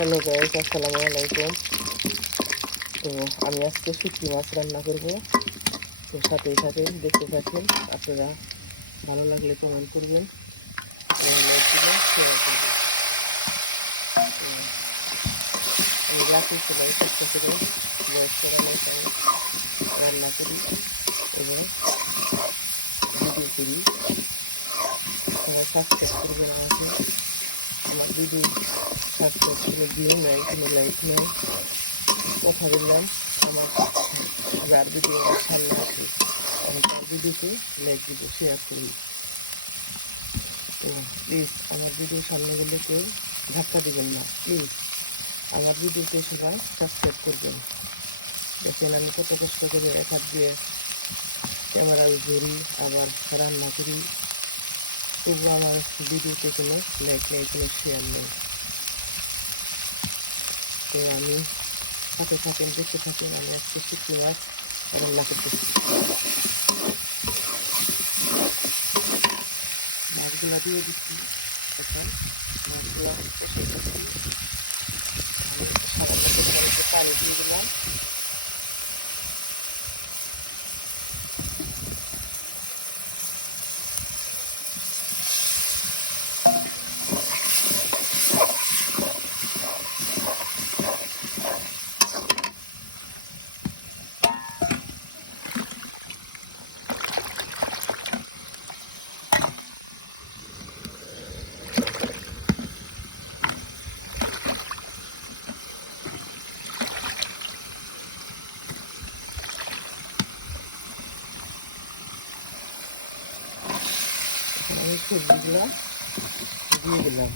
Hello guys, আসসালামু আলাইকুম। তো আমি আজকে শুটকি মাছ রান্না করব। তো সাথে সাথে দেখতে থাকেন। আপনারা ভালো লাগলে কমেন্ট করবেন, লাইক দিবেন, শেয়ার করবেন। তো আমি রাতে চুলায় চেষ্টা করে গ্যাস সরানোর পরে রান্না করি এবং ভিডিও করি। সবাই সাবস্ক্রাইব করবেন আমাকে। আমার ভিডিও সাবস্ক্রাইব করে দিয়ে লাইক নেয়। কথা বললাম আমার যার ভিডিও সামনে আসে আমি তার ভিডিওতে লাইক দিব, শেয়ার করি। তো প্লিজ আমার ভিডিও সামনে গেলে কেউ ধাক্কা দেবেন না। প্লিজ আমার ভিডিওতে সবাই সাবস্ক্রাইব করবেন। দেখেন আমি কত কষ্ট করে এক হাত দিয়ে ক্যামেরায় ধরি, আবার রান্না করি, তবু আমার ভিডিওতে কোনো লাইক নেই, কোনো শেয়ার নেই। তো আমি সাথে থাকেন, দেখতে থাকেন। আমি আজকে শুটকি মাছ রান্না করতেছি। মাছগুলা দিয়ে দিচ্ছি। এখন মাছগুলা কষে দিচ্ছি। আমি সামান্য পরিমাণে পানি দিয়ে দিলাম। আমি সবজিগুলা দিয়ে দিলাম।